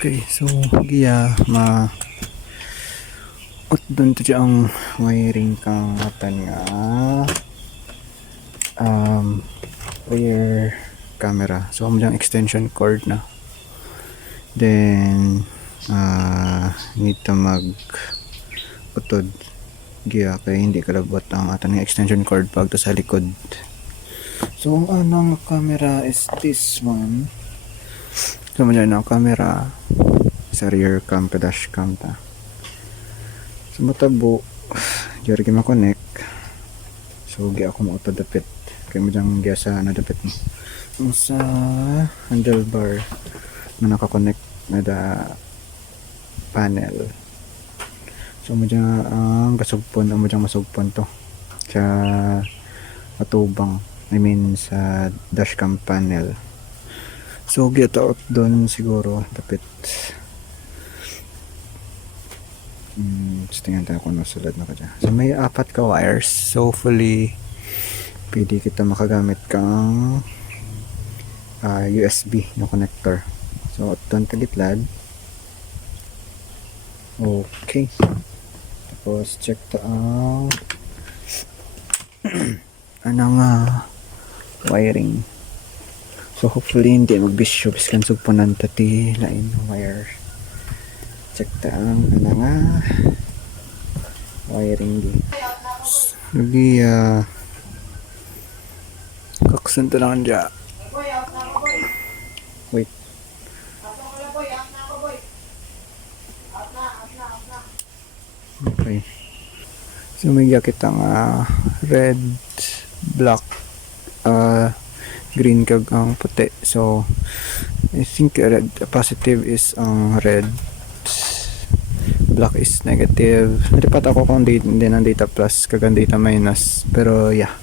Okay, so giya ut dun to ang wiring kang atan nga rear camera. So amo diyang extension cord na. Then need to mag utod giya kay hindi kalabot ang atan nga extension cord pag to sa likod. So ang anang camera is this one. So mo dyan ang camera sa rear cam ka dash cam ta. So matabo jari ka ma-connect. So giya ako mautodapit kay mo dyan giya sa nadapit mo sa handlebar na nakakonect na da panel. So mo dyan ang kasugpon mo dyan masugpon to sa atubang, I mean sa dashcam panel. So get out doon siguro dapit tingnan tayo kung nasulat na ka dyan. So may 4 ka wires, so hopefully pwede kita makagamit kang USB na connector. So doon tagitlad. Okay, tapos check ta ang anong wiring. So hopefully hindi magbisyo biskan sugpunan tati lain wire. Check ta ang anong wiring di. Lagi kaksun to lang dyan. Wait. Okay. So may kitang red, black, green kag ang puti. So I think red positive is ang red, black is negative. Nalipat ako kung din ang data plus kag ang data minus, pero yeah,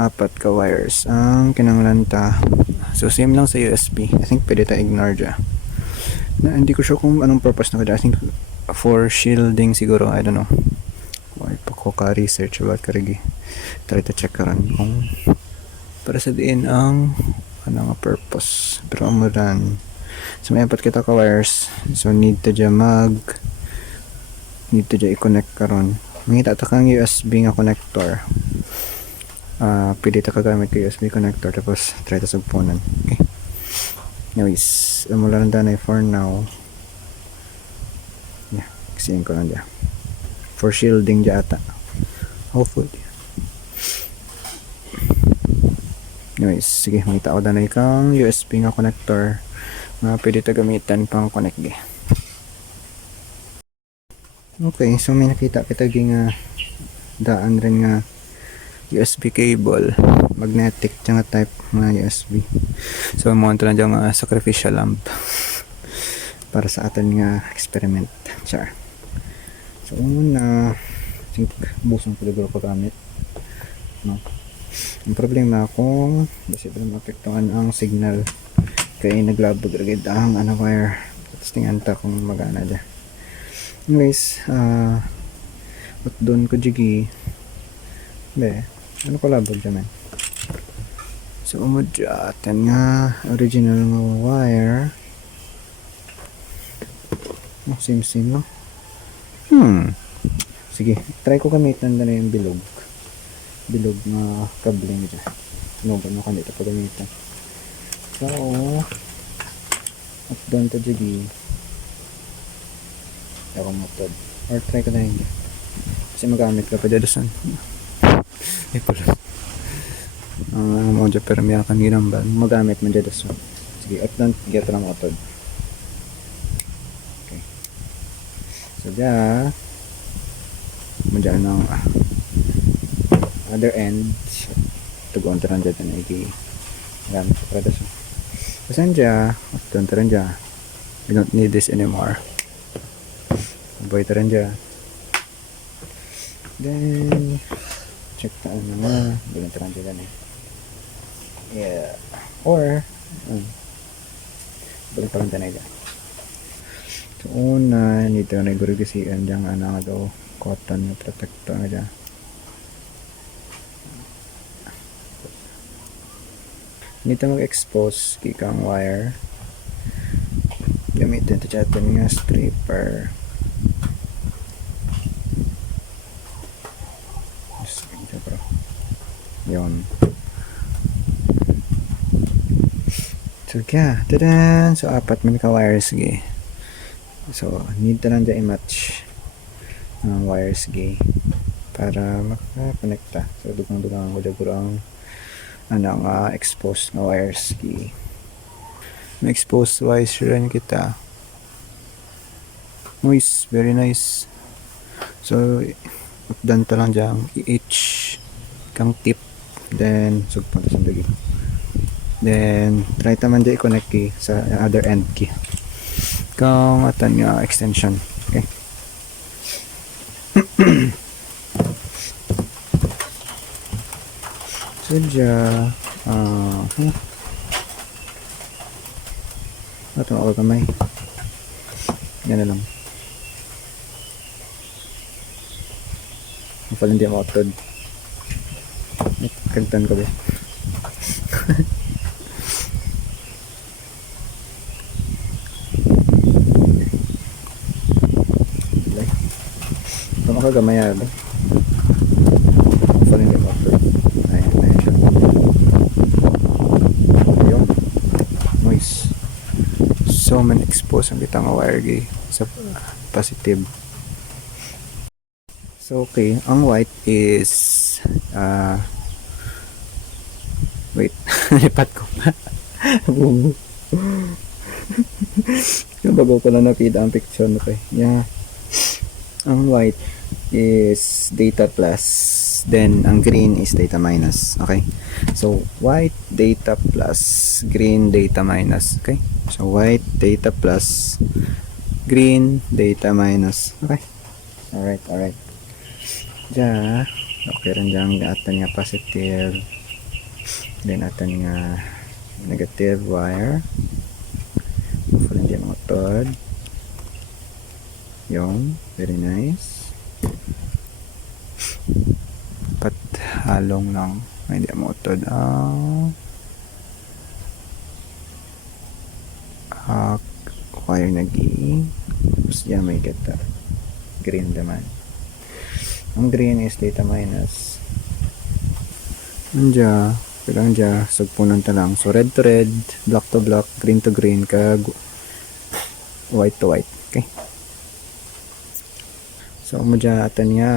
4 ka wires ang kinanglan ta. So same lang sa USB. I think pwede ta ignore dyan na, hindi ko sure kung anong purpose na kadya. I think for shielding siguro, I don't know. Why pa ko ka research about karigi. Try to check karan kung para sa diin ang ano nga purpose. Pero amuran, so may 4 kita ka wires, so need to dyan i-connect karon. Mangita ta kang USB nga connector. Pwede ta kagamit kay USB connector tapos try to sugpunan. Okay, anyways, amulan na for now. Yeah, kasi ko lang dyan for shielding dyan ata, hopefully. Anyways, sige, makita ko na kang USB nga connector na pwede ta gamitan pang connect di. Okay, so may nakita kita nga daan rin nga USB cable, magnetic nga type nga USB. So mo na dyan nga sacrificial lamp para sa atin nga experiment. Char. So una, I think busong peligro paggamit, no? Ang problema kung basi pa maapektuhan ang signal kay naglabog agad ang wire. Tapos tingnan ta kung magana dyan. Anyways, at doon ko jigi ano ko labog dyan, man. So umudya atin nga original nga wire. Same no? Sige, try ko gamitan na yung bilog nga kabling dyan. Sinugan mo kanito pa gamitan. So at doon to jigi ako matod, or try ko na hindi kasi magamit ka pa dyan doon. Ay pala mo dyan, pero may kanirang ba magamit mo dyan doon. Sige, at doon get lang matod. Okay, so dyan mo dyan ang other end. Tugon taran dyan na gamit ko pa doon. Kasan dyan at doon taran dyan, we don't need this anymore. Boy taran dyan. Then check taan na nga doon taran dyan yeah, or balik pa lang tanay dyan. So una nito na igurigisian dyan nga daw cotton na protector nga dyan. Nito mag-expose kikang wire gamitin ito sa atin nga stripper. Yun. So kaya, tadan! So apat man ka wires gi. So need ta lang dyan i-match ang wires gi para makakonekta. So dugang-dugang ko dyan ang exposed na wires gi. May exposed wires rin kita. Nice, very nice. So updan ta lang dyan i-H kang tip, then sugpon ta sa lagi. Then try ta man dyan i-connect ki sa other end ki kang atan nga extension. Okay. So dyan ito ako kamay yan na lang. Pala hindi ako upload. Kantan ko ba? Ito makagamaya ba? Pala hindi ako upload. Ayan siya. Ayun. Noise. So man expose ang bitang wire gay sa positive. So okay, ang white is wait, lipat ko pa. Yung bago ko na nakita ang picture no kay. Yeah. Ang white is data plus, then ang green is data minus. Okay? So white data plus, green data minus. Okay? So white data plus, green data minus. Okay? Alright. Ja, okay rin dyan atan nga positive, then atan nga negative wire. Hopefully hindi mga tod. Yung, very nice. Pat halong lang, hindi mo tod. Wire naging tapos dyan may get green naman. Ang green is data minus. Anja, kailangan dyan sugpunan ta lang. So red to red, black to black, green to green, kag white to white. Okay. So mo dyan atan nga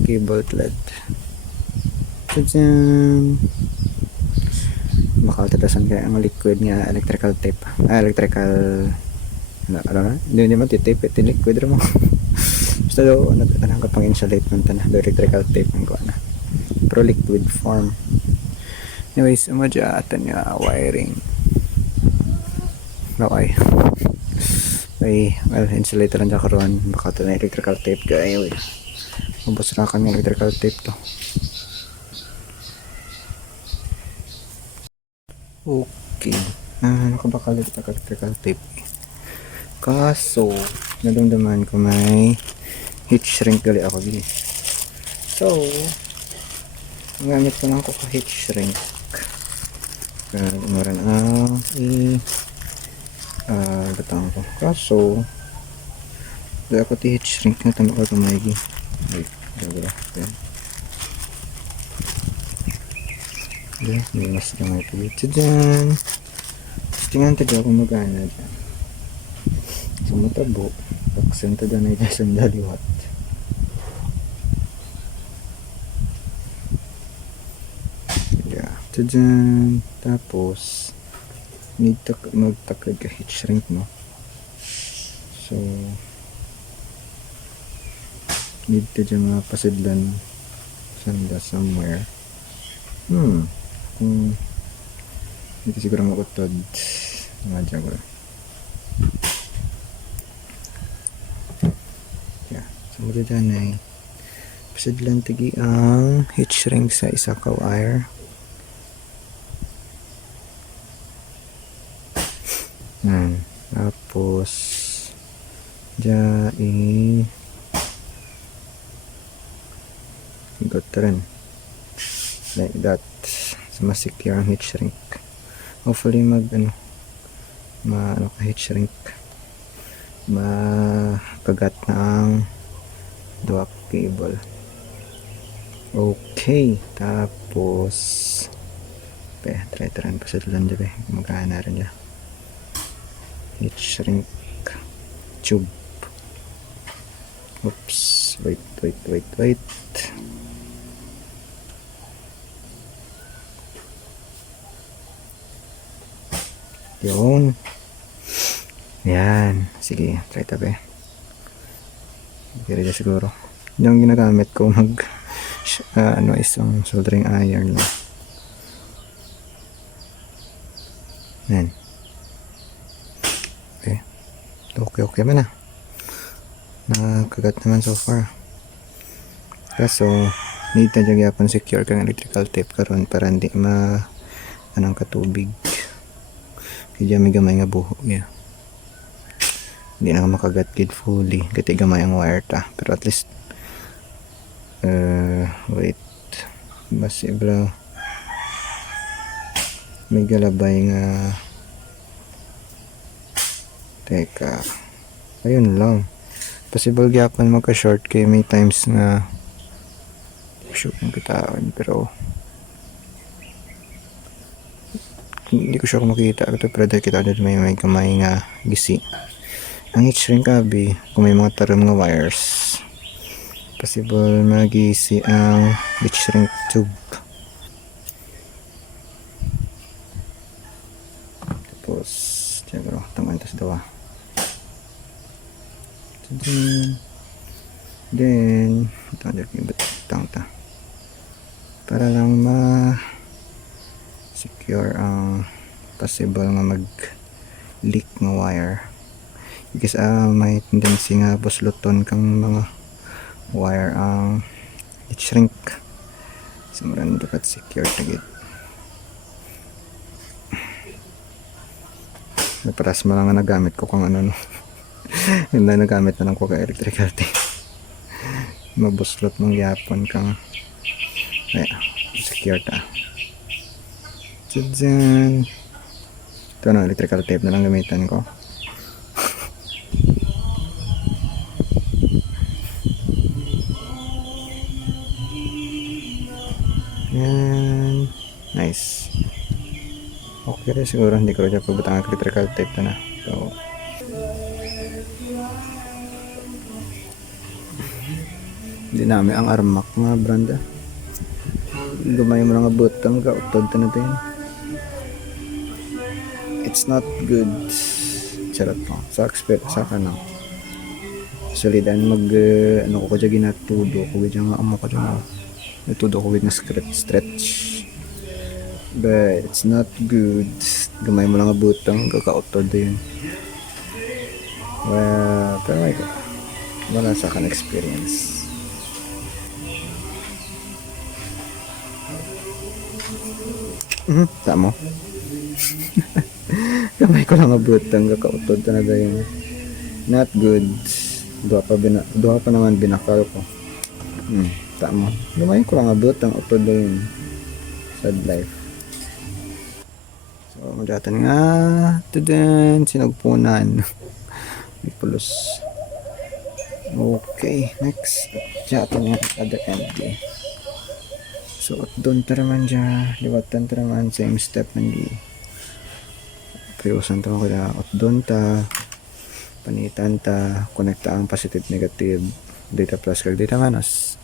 cable thread. So dyan makaltatasan kaya ang liquid nga electrical tape. Electrical ano na? Hindi mo titape, liquid mo. Basta daw, nagkakang pang insulate man ta na electrical tape ng kuha na. Pero liquid form. Anyways, umadya atan nga wiring. Okay. Okay, well, insulator lang dyan karoon. Baka ito na electrical tape ka. Anyway, mabos na kami electrical tape to. Okay. Ano ka baka electrical tape? Kaso, nadamdaman ko may heat shrink gali ako gini. So, gamit ko lang ko heat shrink. Meron batang ko. Kaso, dahil ako heat shrink na tama ko tumayagi. Wait, gagawin. Okay, may mas na may pagkita dyan. Tingnan tayo kung magana dyan. Sumatabo. Paksan tayo na yung sandaliwat. Yeah. Ito dyan. Tapos, need to magtakad ka heat shrink, no? So, need to dyan mga pasidlan sanda somewhere. Kung hindi siguro makutod mga dyan ko. Yeah. So, muna dyan ay pasidlan tigi ang heat shrink sa isa ka wire. Tapos dyan got rin like that. So masecure ang heat shrink. Hopefully mag ka heat shrink makagat na ang dual cable. Okay, tapos try pa sa tulan dyan magkana rin dyan heat shrink tube. Oops, wait. Yun. Yan. Sige, try tabi. Hindi siguro. Yung ginagamit ko isang soldering iron lang. Yan. Okay man na. Nakagat naman so far. Kaso, need na dyan yapon secure kang electrical tape karon para hindi anong katubig. Kaya may gamay nga buho. Yeah. Hindi na makagat kid fully. Kaya gamay ang wire ta. Pero at least, wait. Basi bro. May galabay nga. Teka. Ayun lang. Possible gyapon magka-short kay may times na shoot ng kitaan pero hindi ko siya makita ito pero dahil kita dito may kamay nga gisi ang heat shrink abi kung may mga tarom nga wires possible magisi ang heat shrink tube tapos siguro taman tas dawa then ito yung batang ta para lang secure ang possible nga mag leak nga wire because may tendency nga busluton kang mga wire ang heat shrink so maran dapat secure tagit naparas mo lang nga nagamit ko kung ano no hindi nagamit na lang ko ka electrical tape mabuslot mong yapon kang secure ta dyan ito na electrical tape na lang gamitan ko yan nice okay rin siguro hindi ko rin pabutang ang electrical tape na so hindi namin ang armak nga branda gumay mo nga butang ka utod na natin it's not good charot mo sa expert sa kanang solidan mag ano ko dyan ginatudo ko dyan nga amo ko dyan natudo ko na stretch but it's not good gumay mo lang nga butang kakautod yun well pero wala sa akin experience tamo kamay ko lang abutang kakautod na dayon not good duha pa naman binakal ko tamo kamay ko lang abutang utod dayon sad life so madatan nga tudin sinagpunan may pulos okay next jatan nga other end so doon taraman dyan liwatan taraman same step nanti priusan tama ko na doon ta panitan ta konekta ang positive negative data plus kag data minus